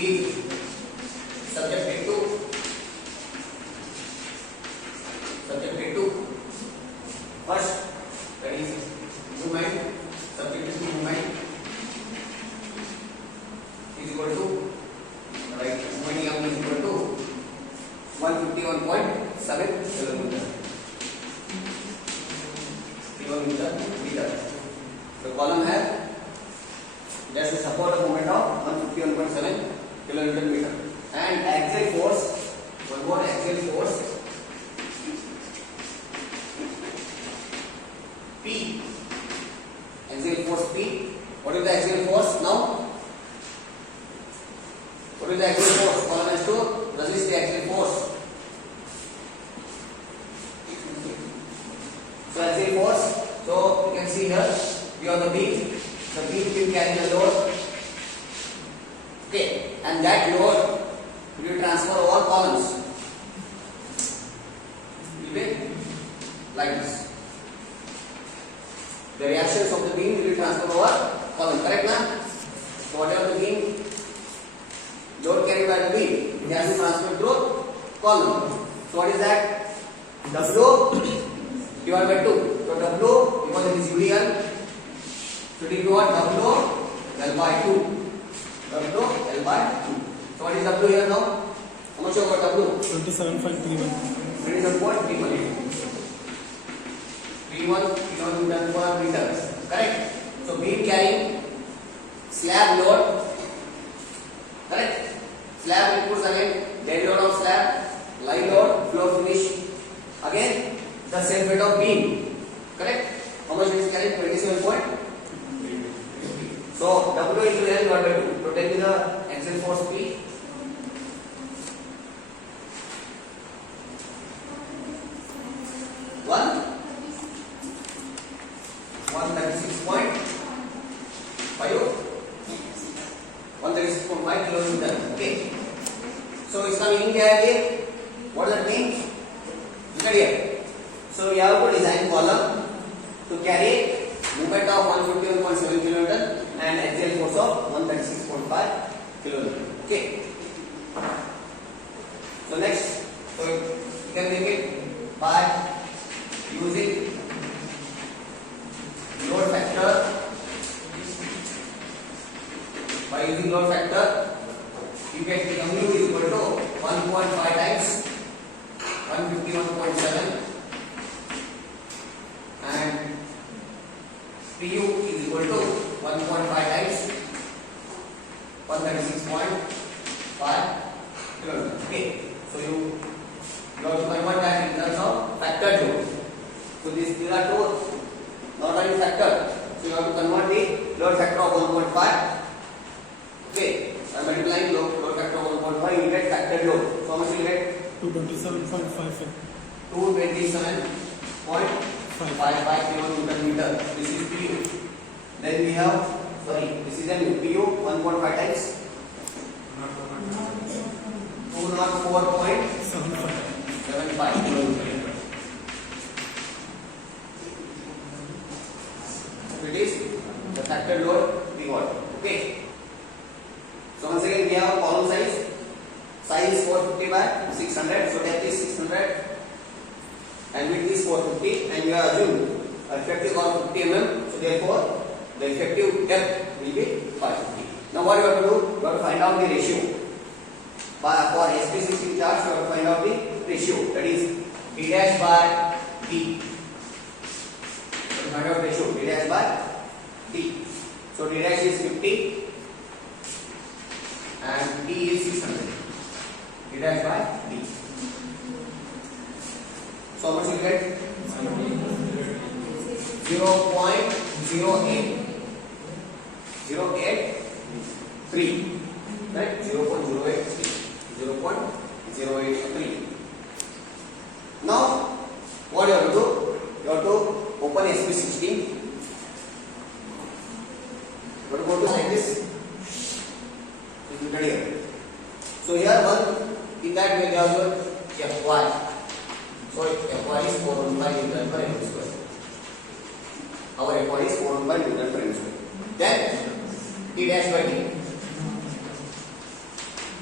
is subjected to first, that is movement, subjected to movement is equal to, right, movement m is equal to 151.7 kilometer meter. The column has just a support of movement of 151.7 kilometer meter, and axial force, one more axial force P, axial force P. What is the axial force now? What is the axial force? Column has to resist the axial force. So axial force, so you can see here, we have the beam will carry the load, okay, and that load will transfer over columns, will be like this. The reactions of the beam will be transferred over column, correct na? So whatever the beam load carried by the beam, it has to transfer through column. So what is that? W divided by 2. So W, because it is UDL, so it will be what? W L by 2. W L by 2. So what is W here now? How much you got W? 27.31. 27.31. 31 kilonewton per meter. Correct? So beam carrying slab load. Correct? Slab inputs again, dead load of slab, live load, floor finish. Again, the same weight of beam. Correct? How much it is carrying? 27.3. So W into L divided by 2. So tell me the axial force P. One 136.5 kilometer. Okay. So इसका meaning क्या है ये? What does that mean? Look at here. So we have to design column to carry movement of 151.7 kilometer and axial force of 136.5 kilometer. Okay. So next, so you can make it by using load factor. By using load factor, you get mu is equal to 1.5 times 151.7 and Pu is equal to 1.5 times 136.5 kilometer. Okay, so you have to convert that in terms of factor load. So these are two not only factor, so you have to convert the load factor of 1.5. Okay, by multiplying load factor of 1.5, you get factor load. So how much you get? 227.55. 227.55 kilonewton meter. This is Pu. Then we have, this is an Pu 1.5 times 204.75 kilometer. So it is the factor load we got. Okay. So once again we have column size. Size is 450 by 600. So depth is 600 and width is 450, and you have assumed effective column 50 mm. So therefore the effective depth will be 550. Now what you have to do? You have to find out the ratio. For SP16 charts, you have to find out the ratio. That is D dash by D. So find out ratio D dash by D. So D dash is 50 and D is 600. D dash by D. So how much you get? 0.083. Right? 0.083. 0.083. Now, what you have to do? You have to open SP16. You have to go to like this. Here. So here one, in that way you have your Fy. So Fy is 415 Newton per m square. Our Fy is 415 Newton per m square. Then D dash by D.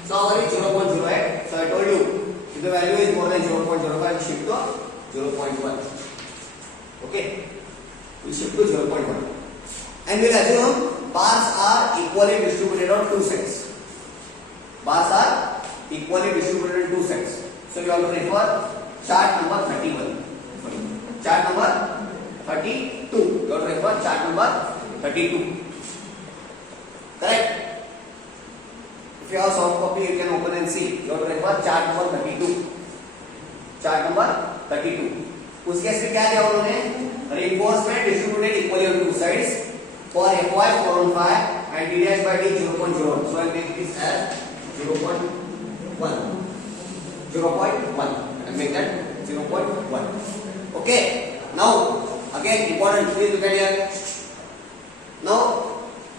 So our is 0.08. So I told you if the value is more than 0.05, shift to 0.1. Okay, we shift to 0.1. And we'll assume bars are equally distributed on two sides. Bars are equally distributed on two sides. So you have to refer chart number 31. Chart number 32. You have to refer chart number 32. Correct? If you have soft copy, you can open and see. You have to refer chart number 32. Chart number 32. उस case में क्या दिया उन्होंने? Reinforcement distributed equally on two sides for Fy 415 and d dash by d 0.01. So I will make this as 0.1. 0.1. I make that 0.1. Okay. Now again important. Please look at here. Now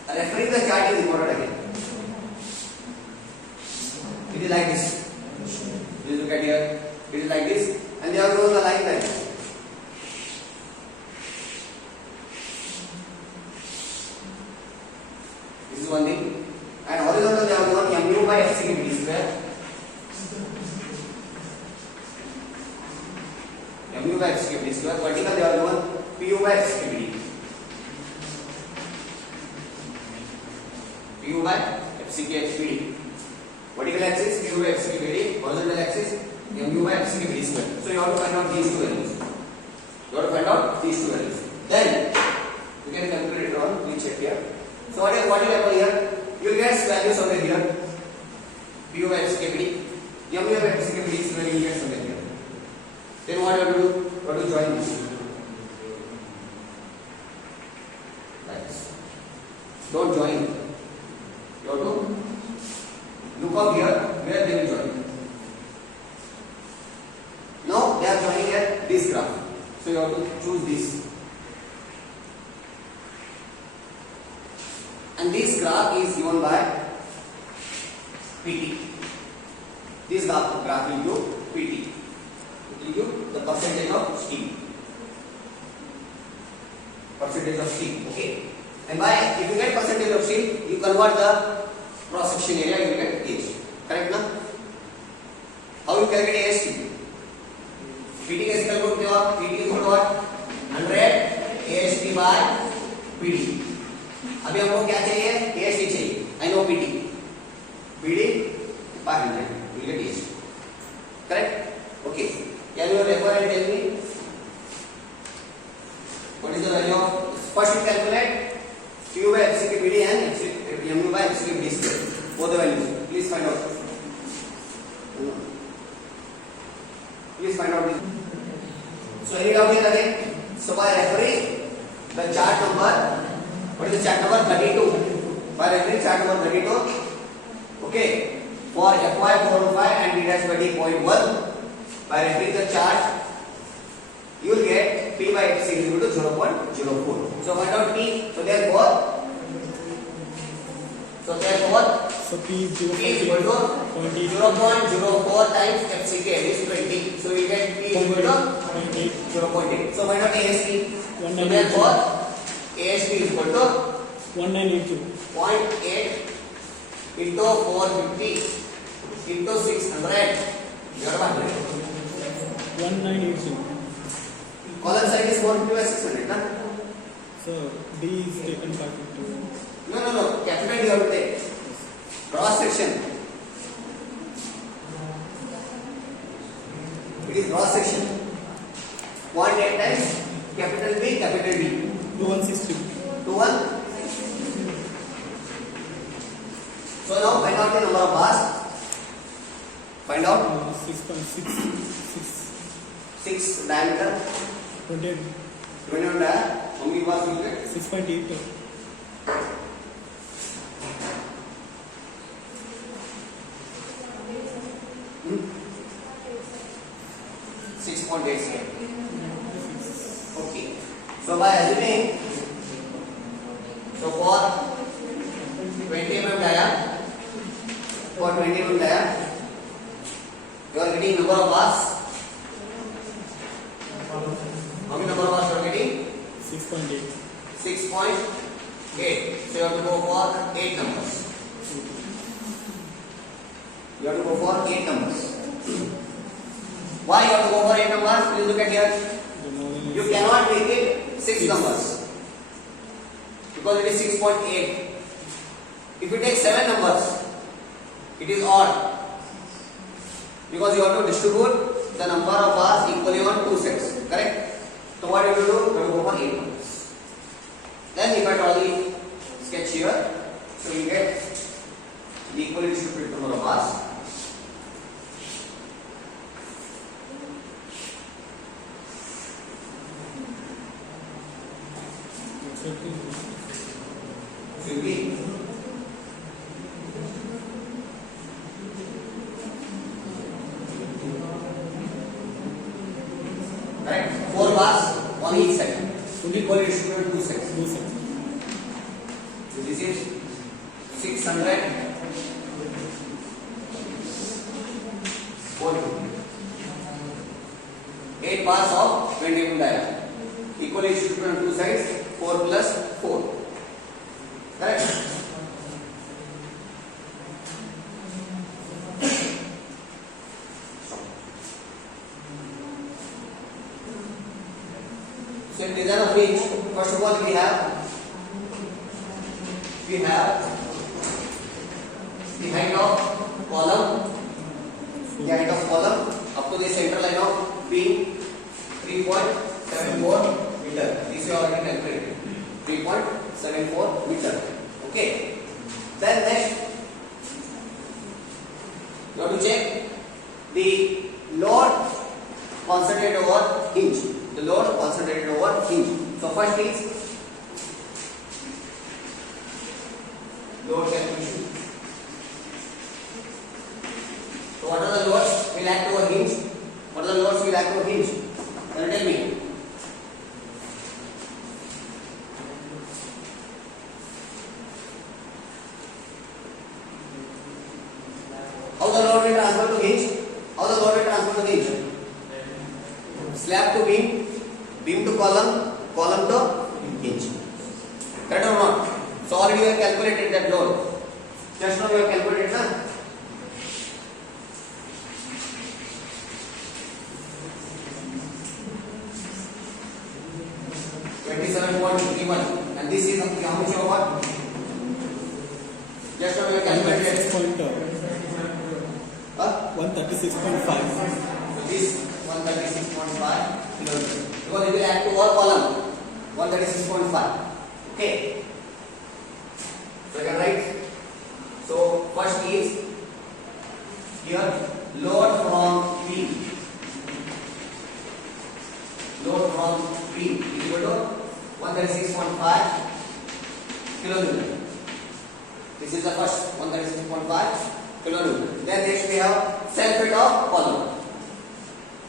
referring the chart is important again. It is like this. Please look at here. It is like this, and they have drawn the line like this. This is one thing. And horizontal they have drawn mu by FC d square. Mu by FC d square. Vertical they have drawn pu by FC d. Pu by FC d. Vertical axis mu by FC d. Horizontal axis mu by FC d square. So you have to find out these two values. You have to find out these two values. Then you can calculate it on. Please check here. So what will happen here? You will get values over here. Pu by FC d. Mu by FC d is value you get somewhere here. Then what you have to do? You have to join this. Like this. Don't join. You have to look up here where they will join. Now they are joining at this graph. So you have to choose this. And this graph is given by PT. This graph will give PT. It will give the percentage of steam. Percentage of steam. Okay. And by if you get percentage of steam, you convert the cross section area, you will get AST. Correct na? How you calculate AST? PT कैसे calculate करते हो? PT is equal to what? 100 AST by PD. अभी हमको क्या चाहिए? AST चाहिए. I know PD. PD by 100. You will get AST. Correct? Okay. Can you refer and tell me what is the value of? First you calculate Q by FCK PD and mu by FCK PD square. Both the values. Please find out. Please find out this. So any doubt here again? So by referring the chart number, what is the chart number 32? By referring chart number 32, okay, for Fy 405 and d dash by d 0.1, by referring the chart, you will get P by FC is equal to 0.04. So find out P. So therefore P is equal to 0.04 times FCK is 20. So we get P is equal to 0.8. So find out AST. So therefore AST is equal to 1982. 0.8 into 450 into 600. You are 1982. Column side is 450 by 600, na? So D is taken 550. No. Capital you have to take. Cross section. It is cross section. 0.8 times capital B, capital D. 160. 1. So now find out the number of bars. Find out 6 diameter. 28. 21 diameter. How many bars will you get? 6.8. 6.8. Okay. So by assuming, so for 20 mm dia, you are getting number of bars. How many number of bars you are getting? 6.8. 6.8. So you have to go for 8 numbers. You have to go for 8 numbers. Why you have to go for 8 numbers? Please look at here. You cannot make it 6 numbers because it is 6.8. If you take 7 numbers, it is odd because you have to distribute the number of bars equally on 2 sets. Correct? So what you have to do? You have to go for 8 numbers. Then if I draw the sketch here, so you get the equally distributed number of bars. Will be correct. 4 bars on each side. Equally distributed 2 sets. So this is 600 450. 8 bars of 20 diagram. Equally distributed on 2 sides. 4 plus 4. Correct? So in design of hinge, first of all we have the height of column, up to the center line of being 3.74 meter. This is already calculated. 3.74 meter. Okay. Then next, you have to check the load concentrated over hinge. The load concentrated over hinge. So first is load calculation. So what are the loads will act over hinge? What are the loads will act over hinge? Can you tell me? How the load will transfer to hinge? How the load will transfer to hinge? Slab to beam, beam to column, column to hinge. Correct or not? So already you have calculated that load. Just now you have calculated, na? And this is how much of what? Just now you have calculated. 136.5. So this 136.5 kilometers. Because it will act to all column. 136.5. Okay. So I can write. So first is here load from B. Load from B is equal to 136.5 kilonewton. This is the first 136.5 kilonewton. Then next we have self weight of column.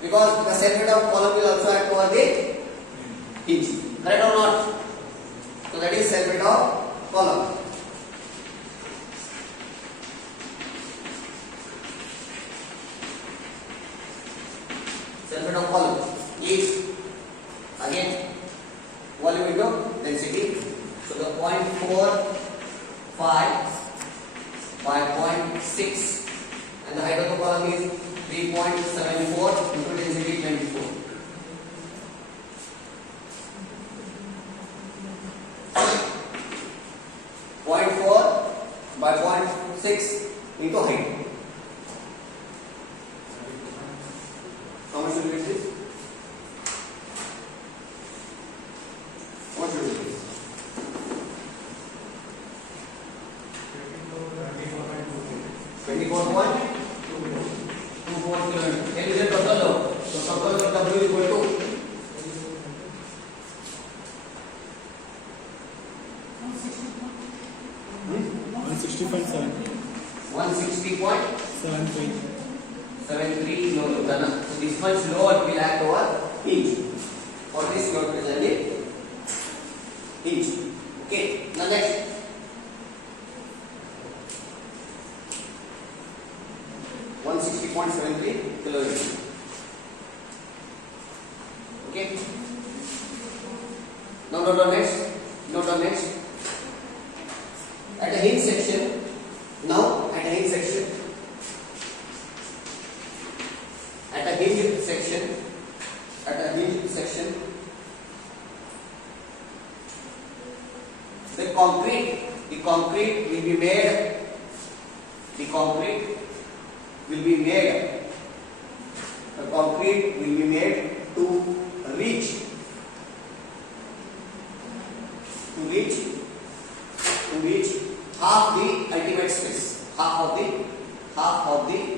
Because the self weight of column will also act over the hinge. Correct or not? So that is self weight of column. Self weight of column is again volume into density. So the 0.45 by 0.6 and the height of the column is 3.74 into density 24. By 0.6 into height. How much will be this? What should be this? 24.24 kilometers. Can you get total load? So total load W is equal to 160.7. 160.73 kilonewton. So this much load will act over hinge. For this load presented hinge. Okay. Now next. kilonewton. Okay. Now note on next. At a hinge section. Now at a hinge section. the concrete will be made. The concrete will be made. The concrete will be made to reach half the ultimate stress. Half of the half of the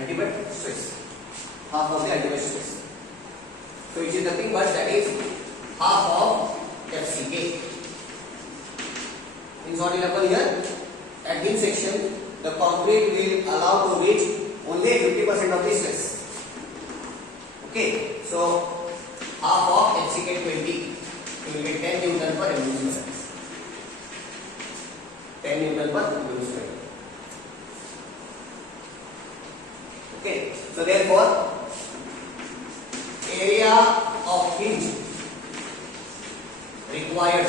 ultimate stress. Half of the ultimate stress. So which is nothing but that is half of FCK. Means what will happen here? At this section, the concrete will allow to reach only 50% of the stress. Okay, so half of FCK 20, you will get 10 Newton per mm square. 10 Newton per mm square. Okay, so therefore, area of hinge required.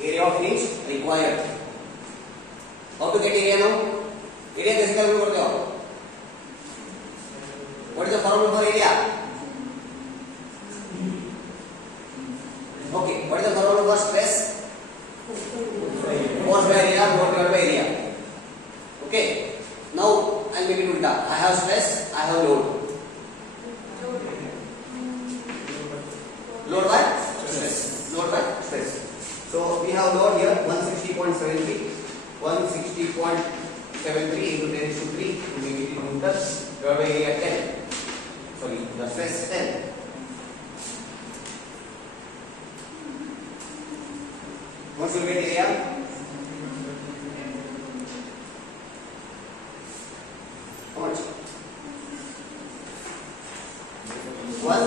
Area of hinge required. How to get area now? Area कैसे calculate करते हो? What is the formula for area? Okay, what is the formula for stress? Force by area, load divided by area. Okay, now I will make it ulta. I have stress, I have load. Load by stress. Load by stress. So we have load here 160.73. 160.73 into 10 to 3 to make it in meters divided by area 10. Sorry, the stress 10. What should be the area? How much? 1.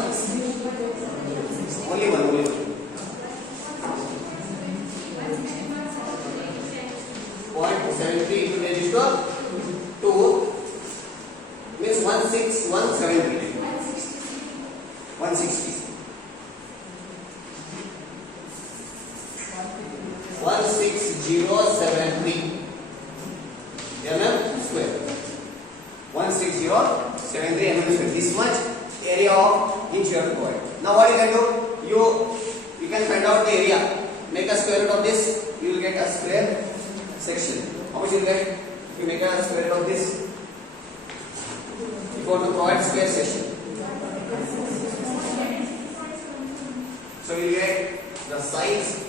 Only one. 0.73 into 10 to 2 means 16170. 160. 16073 mm square. 16073 mm square. This much area of hinge you have to provide. Now what you can do? You can find out the area. Make a square root of this. You will get a square section. How much you will get? You make a square root of this. You go to provide square section. So you get the size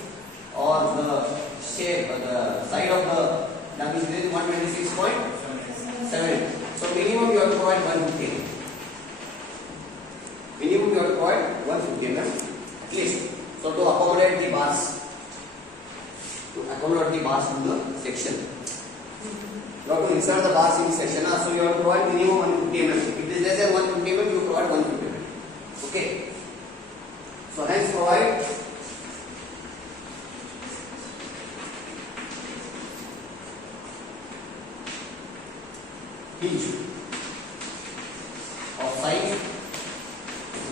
or the shape or the side of the damage is 126.7. So minimum you have to provide 150 mm. Minimum you have to provide 150 mm at least. So to accommodate the bars. To accommodate the bars in the section. You have to insert the bars in section. So you have to provide minimum 150 mm. If it is less than 150 mm, you provide 150 mm. Okay. So hence provide hinge of size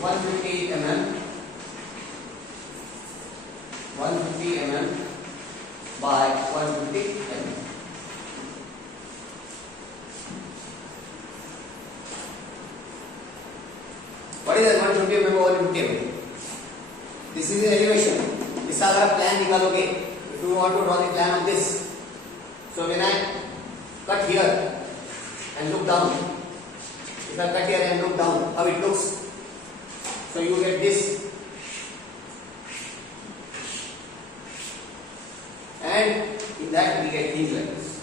150 mm. 150 mm by 150 mm. What is that 150 mm by 150 mm? This is the elevation. This is our plan nikaloge. If you want to draw the plan of this, so when I cut here and look down, if I cut here and look down, how it looks? So you get this, and in that we get hinge like this.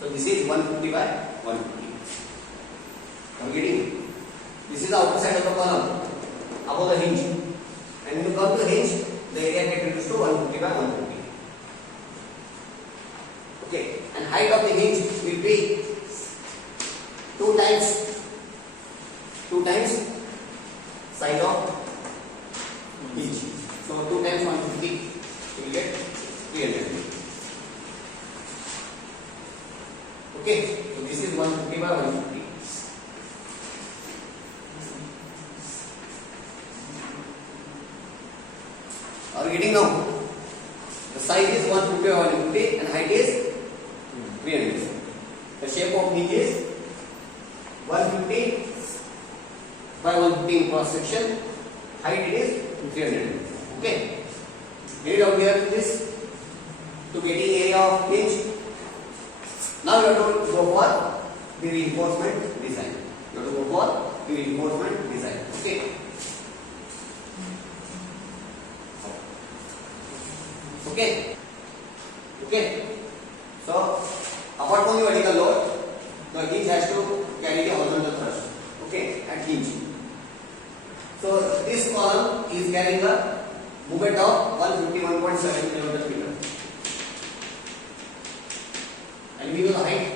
So this is 150 by 150. Are you getting it? This is the outer side of the column above the hinge, and when you come to the hinge, the area gets reduced to 150 by 150. Okay, and height of the hinge will be 2 times side of hinge. So 2 times 150, you will get 300. Okay, so this is 150 by 150. Are you getting now? size is 150 by 150 and height is 300. The shape of hinge is 150 by 150 in cross section. Height it is 300. Okay. Any doubt here to this? To getting area of hinge. Now you have to go for the reinforcement design. You have to go for the reinforcement design. Okay. Okay. Okay. So apart from the vertical load, the hinge has to carry the horizontal thrust. Okay, at hinge. So this column is carrying a movement of 151.7 kN/m. And we know the height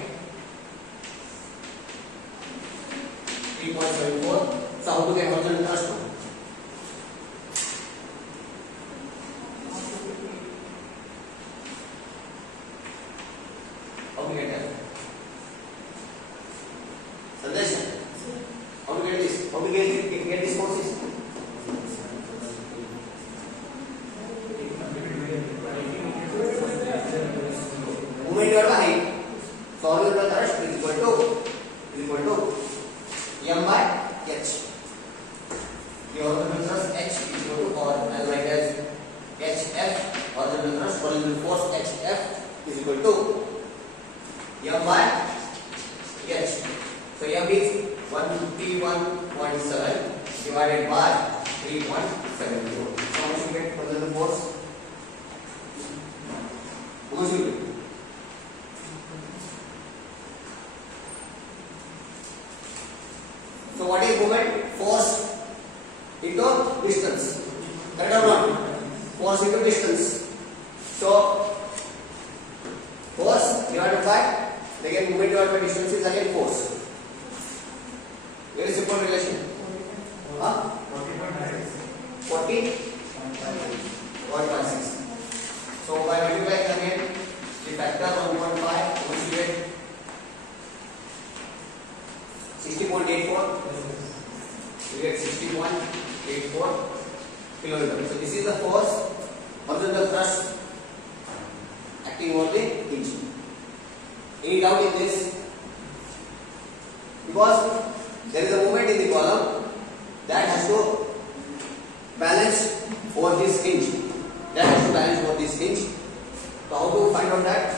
3.74. So how to get horizontal thrust now? How to get that? Sandesh, how to get this? How to get this forces? Movement divided by height. So horizontal thrust is equal to m by h. The horizontal thrust h is equal to, or I'll write as hf. Horizontal thrust, horizontal force hf is equal to m by h. So m is 151.7 divided by 3.70. So how much you get horizontal force? How much you get? So what is movement? Force into distance. Correct or not? Force into distance. So force divided by, again movement divided by distance is again force. Very simple relation. 40.6. So by multiplying again the factor 1.5, which you get 60.84. You get 60.84 kilonewton. So this is the force, horizontal thrust acting over the hinge. Any doubt in this? Because there is a movement in the column that has to balance over this hinge. That has to balance over this hinge. So how to find out that?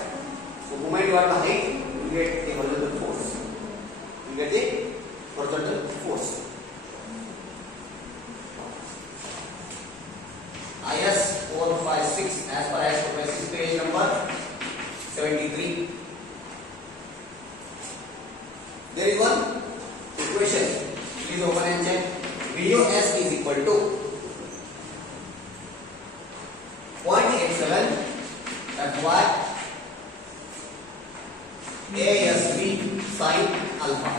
So movement divided by height, you get the horizontal force. You get the horizontal force. IS 456 as per IS 456 page number 73. There is one equation. Please open and check. Video S is equal to 0.87 Fy ASB sin alpha.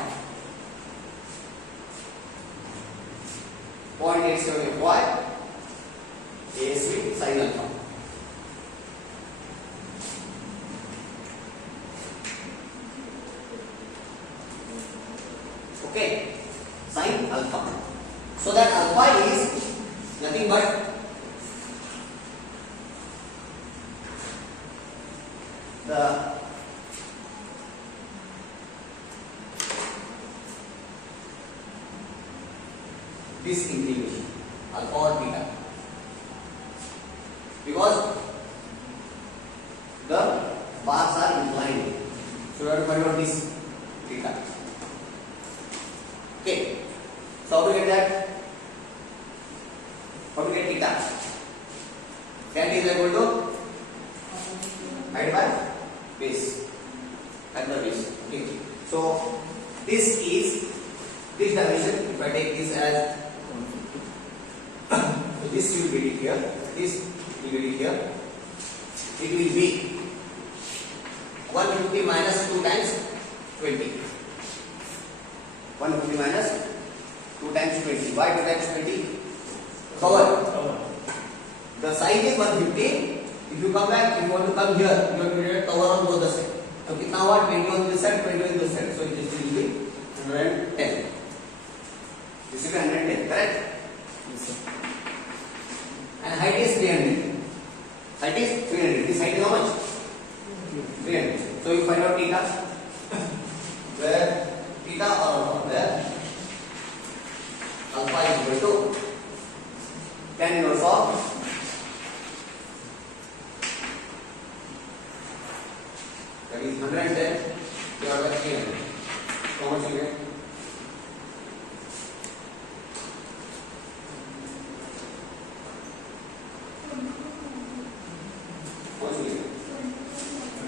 0.87 Fy ASB sin alpha. Okay, sin alpha. So that alpha is nothing but the this inclination, alpha or beta, because the bars are inclined. So you have to find out this theta. Okay, so how to get that? How to get theta? That is equal to height by base. Height by base. Okay. So this is this dimension. If I take this as so this you will get it here. This you will get it here. It will be 150 minus 2 times 20. 150 minus 2 times 20. Why 2 times 20? Cover. The size is 150. If you come back, if you want to come here, you have to create a cover on both the sides. So kitna what? 20 on this side, 20 on this side. So this will be 110. This will be 110, correct? Yes, sir. And height is 300. height is 300. This height is how much? 300. So you find out theta, where theta or where alpha is equal to tan inverse of that is 110 divided by 300. How much you get? How much you get?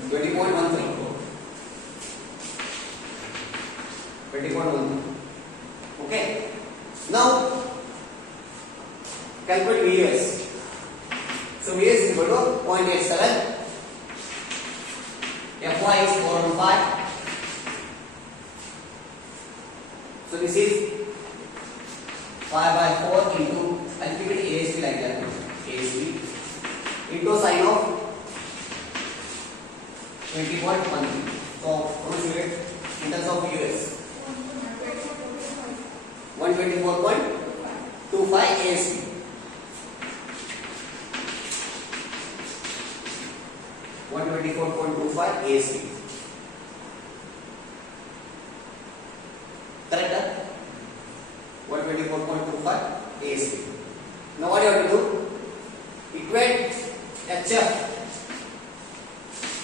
20.13. 20.13. Okay. Now calculate VUS. So VUS is equal to 0.87. Fy is 415. So this is 5 by 4 into, I'll keep it ASB like that. ASB into sine of 20.13. So how much you get in terms of VUS? 124.25 ASB. ASB. Correct? 124.25 ASB. Now what you have to do? Equate HF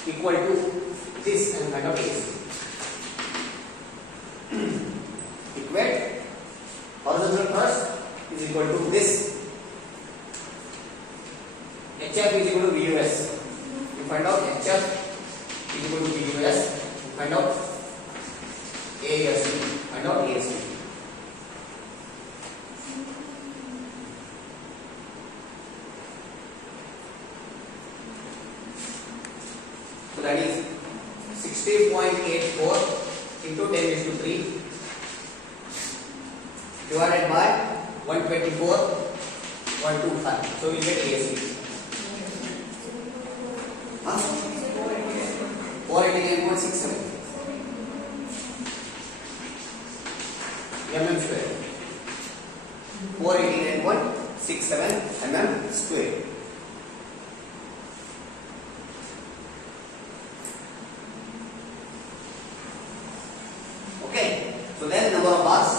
equal to this and find out ASB. Equate horizontal thrust is equal to this. HF is equal to VUS. You find out HF is equal to VUS. You find out ASB. Find out ASB. So that is 60.84 into 10⁻³ divided by 124.25. So we get ASB. 489.67 mm square. 489.67 mm square. Okay. So then number of bars.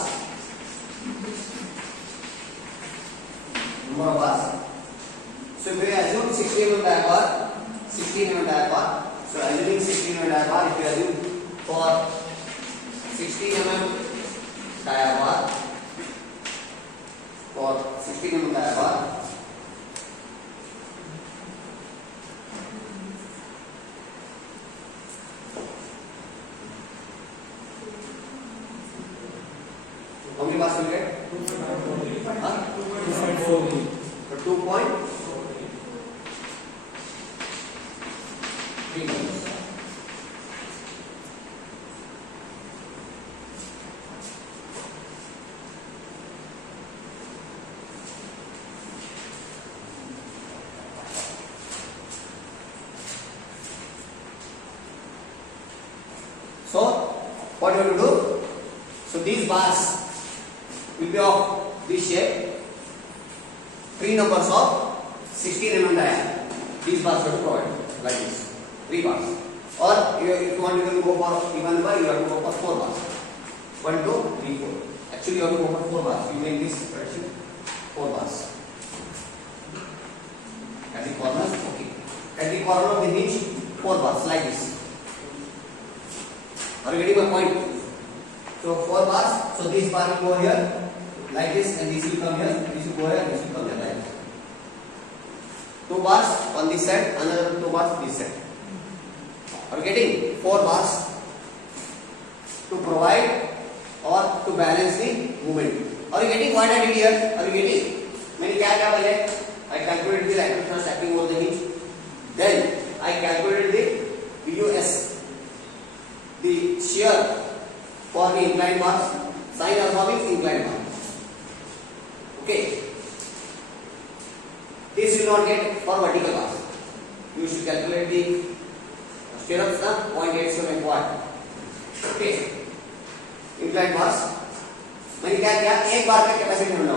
Number of bars. So if we assume 60 mm diabar, 16 mm diabar. So assuming 16 mm diabar, if you assume for 16 mm diabar, for 16 mm diabar, how many bars will you get? 2.4. 2.3 So, what we have to do? So, these bars will be of this shape, 3 numbers of 16 mm diameter. These bars have to provide like this, 3 bars. Or if you want to go for even number, you have to go for 4 bars. 1, 2, 3, 4. Actually, you have to go for 4 bars. You make this separation 4 bars. At the corners, okay. At the corner of the hinge, 4 bars like this. Are you getting my point? So 4 bars. So this bar will go here like this, and this will come here. This will go here, and this will come here like this. 2 bars on this side, another 2 bars this side. Are you getting 4 bars to provide or to balance the movement? Are you getting what I did here? Are you getting? Many calculated. I calculated the lateral thrust acting over the hinge. Then I calculated the VUS, the shear for the inclined bars. Sin alpha means inclined bar. Okay. This you will not get for vertical bars. You should calculate the stirrups na 0.87 FY. Okay. Inclined bars. मैंने क्या किया? एक बार का capacity ढूंढा,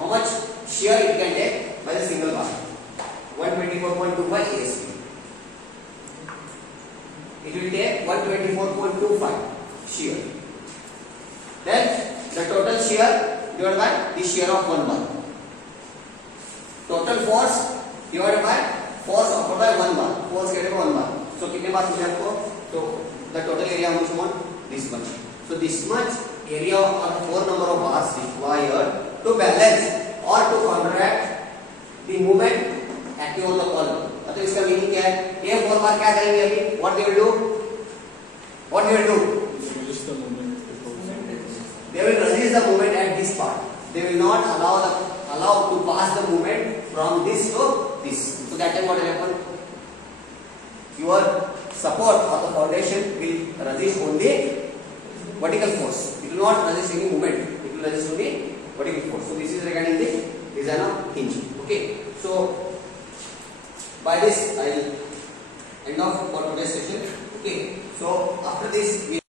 how much shear it can take by the single bar. 124.25 ASP. It will take 124.25 shear. Then the total shear divided by the shear of 1 bar. Total force divided by force offered by 1 bar. Force के 1 bar. So कितने बार मिले आपको? So the total area how much you want? This much. So this much area or 4 number of bars required to balance or to counteract the movement acting on the column. मतलब इसका meaning क्या है? ये 4 बार क्या करेंगे अभी? What they will do? What they will do? Resist the moment. They will resist the movement at this part. They will not allow to pass the movement from this to this. So that time what will happen? Your support or the foundation will resist only vertical force. It will not resist any movement. It will resist only vertical force. So this is regarding the design of hinge. Okay. So by this I will end off for today's session. Okay. So after this we